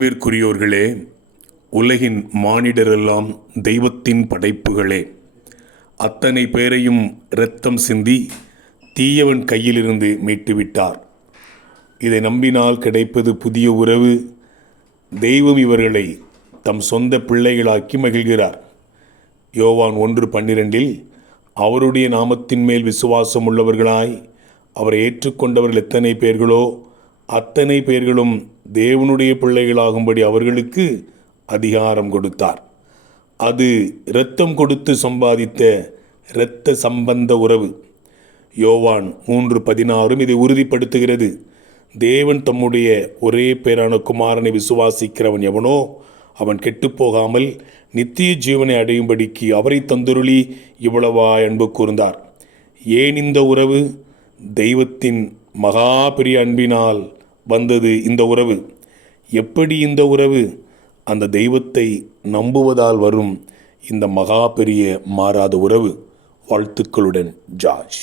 அன்பிற்குரியோர்களே, உலகின் மானிடரெல்லாம் தெய்வத்தின் படைப்புகளே. அத்தனை பேரையும் இரத்தம் சிந்தி தீயவன் கையிலிருந்து மீட்டுவிட்டார். இதை நம்பினால் கிடைப்பது புதிய உறவு. தெய்வம் இவர்களை தம் சொந்த பிள்ளைகளாக்கி மகிழ்கிறார். யோவான் 1:12 அவருடைய நாமத்தின் மேல் விசுவாசம் உள்ளவர்களாய் அவரை ஏற்றுக்கொண்டவர்கள் எத்தனை பேர்களோ அத்தனை பேர்களும் தேவனுடைய பிள்ளைகளாகும்படி அவர்களுக்கு அதிகாரம் கொடுத்தார். அது இரத்தம் கொடுத்து சம்பாதித்த இரத்த சம்பந்த உறவு. யோவான் 3:16 இதை உறுதிப்படுத்துகிறது. தேவன் தம்முடைய ஒரே பேரான குமாரனை விசுவாசிக்கிறவன் எவனோ அவன் கெட்டுப்போகாமல் நித்திய ஜீவனை அடையும்படிக்கு அவரை தந்துருளி இவ்வளவாய் அன்பு கூர்ந்தார். ஏன் இந்த உறவு? தெய்வத்தின் மகா பெரிய அன்பினால் வந்தது இந்த உறவு. எப்படி இந்த உறவு? அந்த தெய்வத்தை நம்புவதால் வரும் இந்த மகா பெரிய மாறாத உறவு. வாழ்த்துக்களுடன் ஜார்ஜ்.